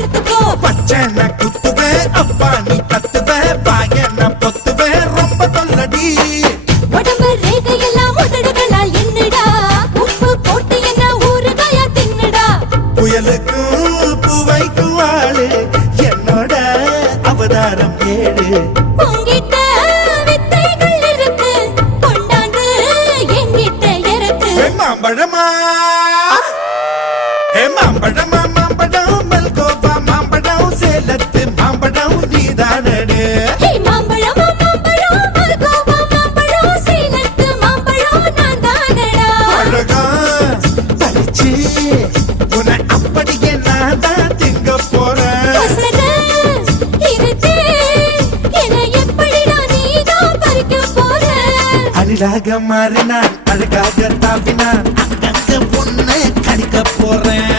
அறுத்துக்கோ. பச்சை நான் குத்துவேன், அப்பா நீ கத்துவேன், பாய நான் பொத்துவேன், ரொம்ப தொல்லடி. உடம்பு ரேகையெல்லாம் உதடுகளால் என்னடா, உப்பு போட்டு என்ன ஊறுகாயா தின்னுடா. புயலுக்கும் பூவைக்கும் ஆளு, என்னோட அவதாரம் ஏழு. உங்கிட்ட வித்தைகள் இருக்கு, கொண்டாந்து என்கிட்ட இருக்கு. மாம்பழமா மாம்பழமா மாம்பழம், மல்கோவா மாம்பழம், சேலத்து மாம்பழம் நீதானே. மாம்பழம் மாம்பழம், மல்கோவா மாம்பழம், சேலத்து மாம்பழம் நான் தானடா. அழகா பறிச்சு உன்னை அப்படியே நான் தான் திங்க போறேன். பசங்க இருக்கு, என்னை எப்படிடா நீதான் பறிக்க போற. அணிலாக மாறினான், அழகாக தாவினான், அங்கங்க பொண்ணை கடிக்க போறேன்.